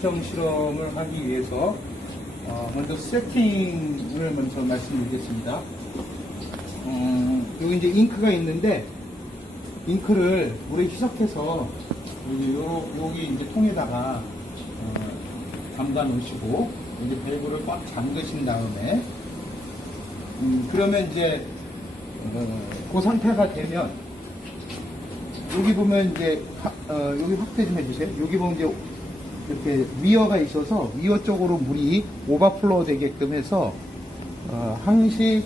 측정 실험을 하기 위해서 먼저 세팅을 먼저 말씀드리겠습니다. 여기 이제 잉크가 있는데 잉크를 물에 희석해서 여기 이제 통에다가 담가 놓으시고 이제 밸브를 꽉 잠그신 다음에 그러면 이제 그 상태가 되면 여기 보면 이제 여기 확대 좀 해주세요. 여기 보면 이제 이렇게 위어가 있어서 위어 쪽으로 물이 오버플로우 되게끔 해서 항시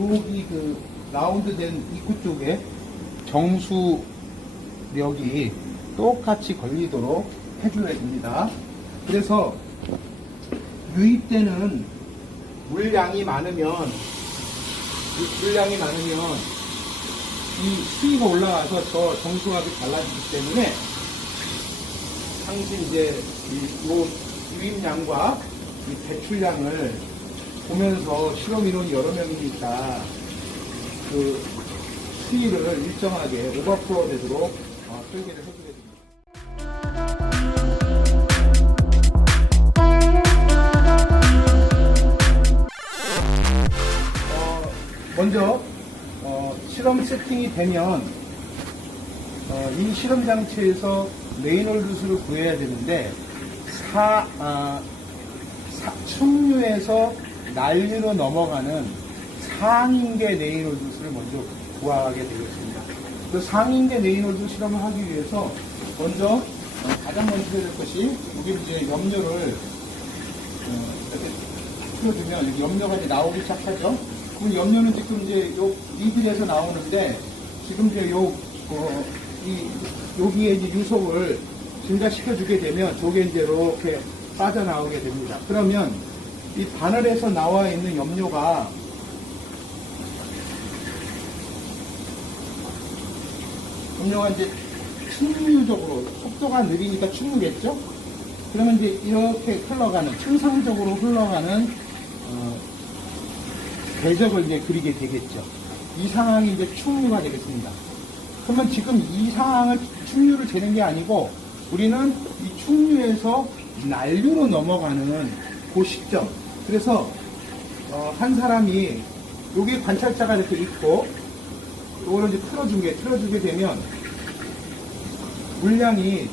여기 그 라운드 된 입구 쪽에 정수력이 똑같이 걸리도록 해줘야 됩니다. 그래서 유입되는 물량이 많으면 이 수위가 올라가서 저 정수압이 달라지기 때문에 항상 이제 이 유입량과 이 배출량을 보면서 실험 인원이 여러 명이니까 그 수위를 일정하게 오버플로우 되도록 설계를 해주게 됩니다. 먼저 실험 세팅이 되면 이 실험 장치에서 레이놀드수를 구해야 되는데 충류에서 난류로 넘어가는 상인계 레이놀드수를 먼저 구하게 되겠습니다. 그 상인계 레이놀드 실험을 하기 위해서 먼저 가장 먼저 해야 될 것이 여기 이제 염료를 이렇게 풀어주면 염료가 이제 나오기 시작하죠. 그럼 염료는 지금 이제 요 리들에서 나오는데 지금 이제 여기에 이제 유속을 증가시켜주게 되면 저게 이제 이렇게 빠져나오게 됩니다. 그러면 이 바늘에서 나와 있는 염료가 이제 충류적으로 속도가 느리니까 충류겠죠? 그러면 이제 이렇게 흘러가는, 정상적으로 흘러가는 궤적을 이제 그리게 되겠죠. 이 상황이 이제 충류가 되겠습니다. 그러면 지금 이 상황을 충류를 재는 게 아니고 우리는 이 충류에서 난류로 넘어가는 그 시점. 그래서 한 사람이 여기 관찰자가 이렇게 있고 이거를 이제 틀어주게 되면 물량이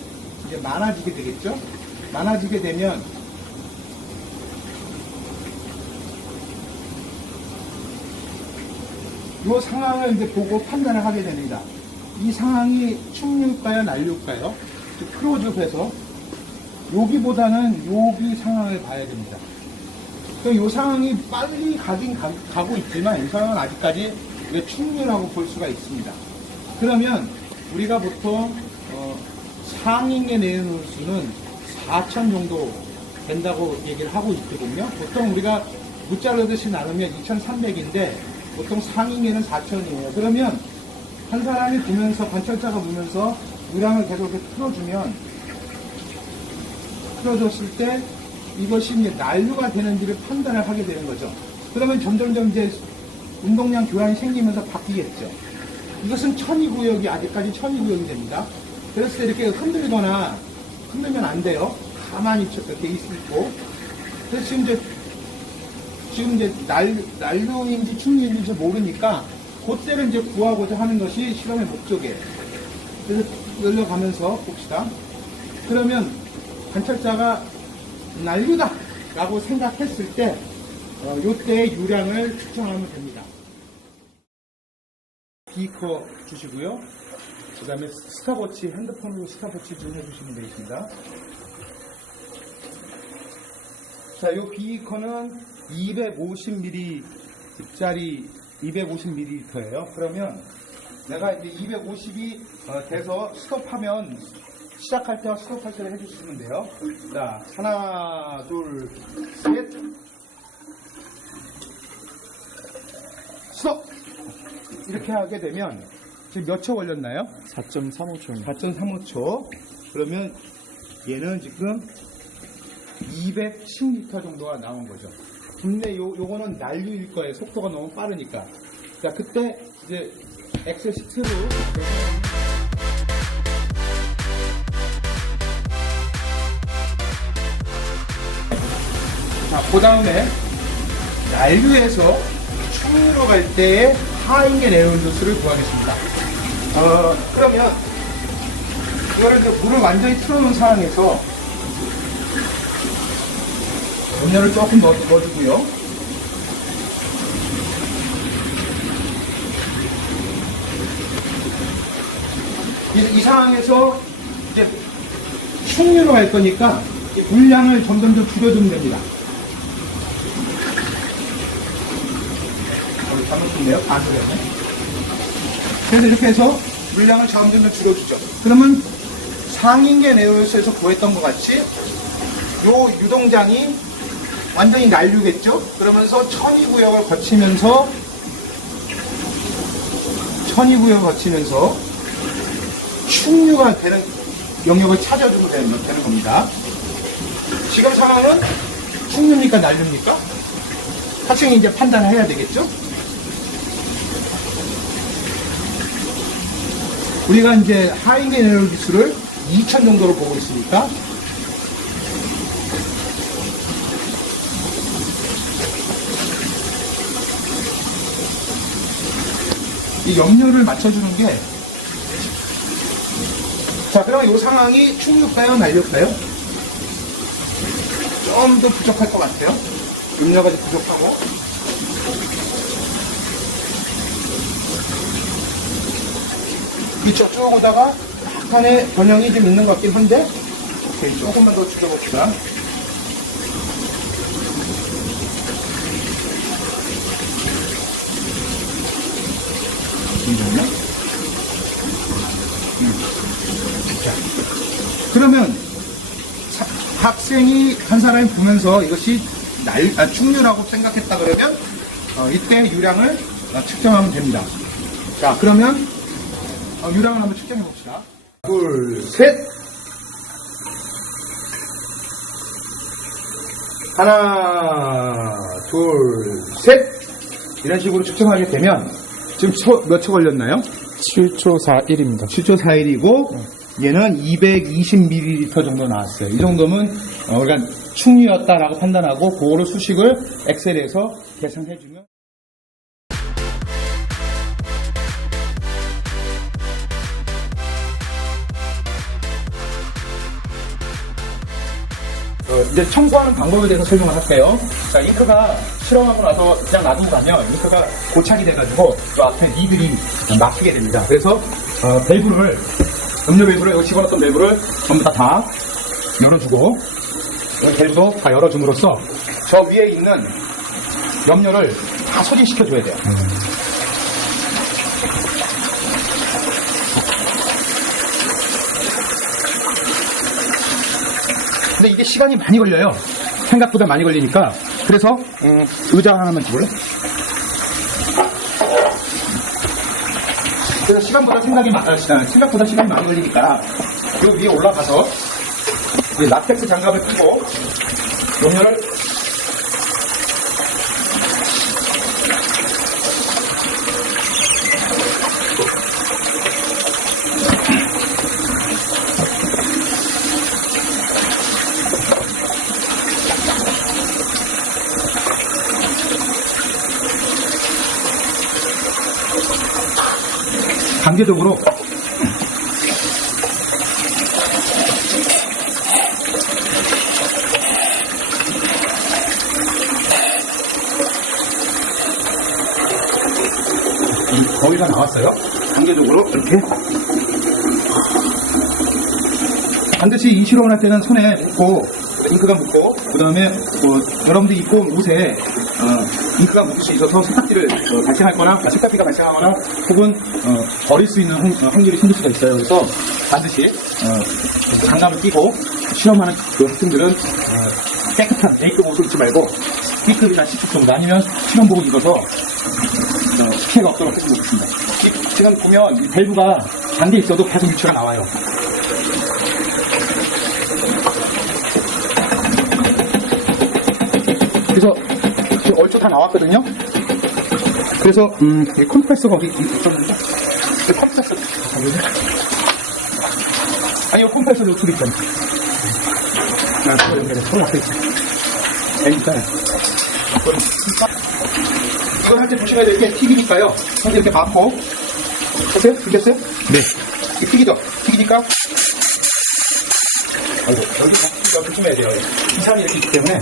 이제 많아지게 되겠죠. 많아지게 되면 이 상황을 이제 보고 판단을 하게 됩니다. 이 상황이 충류일까요, 난류일까요? 클로즈업해서 여기보다는 여기 상황을 봐야 됩니다. 이 상황이 빨리 가고 있지만 이 상황은 아직까지 충류라고 볼 수가 있습니다. 그러면 우리가 보통 상인에 내놓을 수는 4,000 정도 된다고 얘기를 하고 있거든요. 보통 우리가 무자르듯이 나누면 2,300인데 보통 상인에는 4,000이에요. 그러면 한 사람이 보면서, 관찰자가 보면서 물량을 계속 이렇게 틀어줬을 때 이것이 이제 난류가 되는지를 판단을 하게 되는 거죠. 그러면 점점점 이제 운동량 교환이 생기면서 바뀌겠죠. 이것은 천이구역이 아직까지 천이구역이 됩니다. 그랬을 때 이렇게 흔들면 안 돼요. 가만히 이렇게 있고. 그래서 지금 이제 난류인지 충류인지 모르니까 그때를 이제 구하고자 하는 것이 실험의 목적이에요. 그래서 열려가면서 봅시다. 그러면 관찰자가 난류다! 라고 생각했을 때, 요때의 유량을 측정하면 됩니다. 비커 주시고요. 그 다음에 스탑워치, 핸드폰으로 스탑워치 좀 해주시면 되겠습니다. 자, 이 비커는 250ml짜리 250ml예요. 그러면 내가 이제 250이 돼서 스톱하면 시작할 때와 스톱할 때를 해주시면 돼요. 자, 하나, 둘, 셋. 스톱! 이렇게 하게 되면 지금 몇 초 걸렸나요? 4.35초. 4.35초. 그러면 얘는 지금 210리터 정도가 나온 거죠. 근데 요거는 난류일 거예요. 속도가 너무 빠르니까. 자, 그때 이제 엑셀 시트로 자, 그 다음에 난류에서 충유로 갈 때의 하인계 내용도수를 구하겠습니다. 그러면 이거를 이제 물을 완전히 틀어놓은 상황에서 염료를 조금 넣어주고요. 이 상황에서 이제 충유로 갈 거니까 물량을 점점 더 줄여주면 됩니다. 잘못했네요. 반대였네. 그래서 이렇게 해서 물량을 점점 더 줄여주죠. 그러면 상인계 네오에서 구했던 것 같이 요 유동장이 완전히 난류겠죠? 그러면서 천이구역을 거치면서 충유가 되는 영역을 찾아주고 되는 겁니다. 지금 상황은 충유입니까? 난류입니까? 학생이 이제 판단을 해야 되겠죠? 우리가 이제 하인계 내용 기수를 2000 정도로 보고 있으니까 이 염료를 맞춰주는 게 자, 그럼 이 상황이 충유일까요? 난류일까요? 좀 더 부족할 것 같아요. 염료가 좀 부족하고 이쪽 쭉 오다가 약간의 변형이 좀 있는 것 같긴 한데 오케이, 조금만 더 줄여봅시다. 자, 그러면 학생이 한 사람이 보면서 이것이 충유라고 생각했다 그러면 이때 유량을 측정하면 됩니다. 자, 그러면 유량을 한번 측정해 봅시다. 둘, 셋. 하나, 둘, 셋. 이런 식으로 측정하게 되면 지금 몇 초 걸렸나요? 7초 41입니다. 7초 41이고 얘는 220ml 정도 나왔어요. 이 정도면 우리가 충유였다라고 판단하고 그거를 수식을 엑셀에서 계산해주면 이제 청구하는 방법에 대해서 설명을 할게요. 자, 잉크가 실험하고 나서 그냥 놔두고 가면 잉크가 고착이 돼가지고 또 앞에 니들이 막히게 됩니다. 그래서 밸브를 음료 밸브를 여기 집어넣었던 밸브를 전부 다 열어주고 밸브도 다 열어줌으로써 저 위에 있는 염료를 다 소진시켜줘야 돼요. 근데 이게 시간이 많이 걸려요. 생각보다 많이 걸리니까. 그래서 의자 하나만 줘볼래? 그래서 생각보다 시간이 많이 걸리니까 그 위에 올라가서 라텍스 장갑을 끼고 염료를 단계적으로 거의 다 나왔어요. 단계적으로 이렇게 반드시 이 실험을 할 때는 손에 묻고 잉크가 묻고 그 다음에 여러분들이 입고 온 옷에 잉크가 묻을 수 있어서 세탁기를 발생하거나 세탁기가 발생하거나 혹은 버릴 수 있는 확률이 생길 수가 있어요. 그래서 반드시 장갑을 끼고 실험하는 그 학생들은 깨끗한 A급 옷을 입지 말고 B급이나 C급 정도 아니면 실험복을 입어서 피해가 없도록 해주고 있습니다. 지금 보면 이 밸브가 단계 있어도 계속 유치가 나와요. 그래서 지금 얼추 다 나왔거든요. 그래서 이 컴프레서가 어디 있었는데 이 컴프레서 아니 이 컴프레서 요쪽에 있잖아. 서로 앞에 있어. 괜찮아요. 이걸 할 때 조심해야 될 게 튀기니까요. 손에 이렇게 막고. 보세요? 튀겼어요? 네. 이게 튀기죠? 튀기니까. 아이고, 여기 조심해야 돼요. 이상이 이렇게 있기 때문에.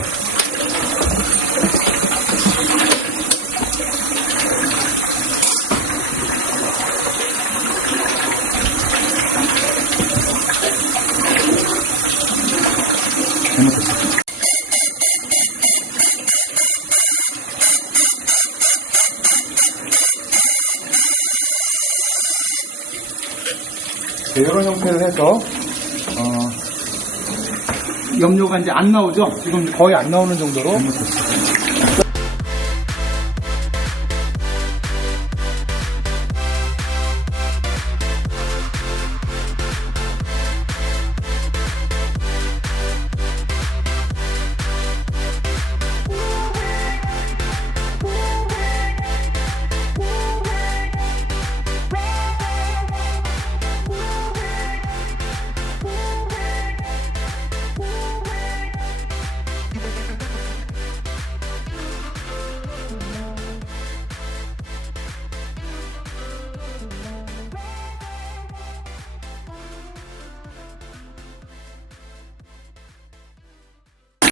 잘못했어요. 네, 이런 형태로 해서 염료가 이제 안 나오죠? 지금 거의 안 나오는 정도로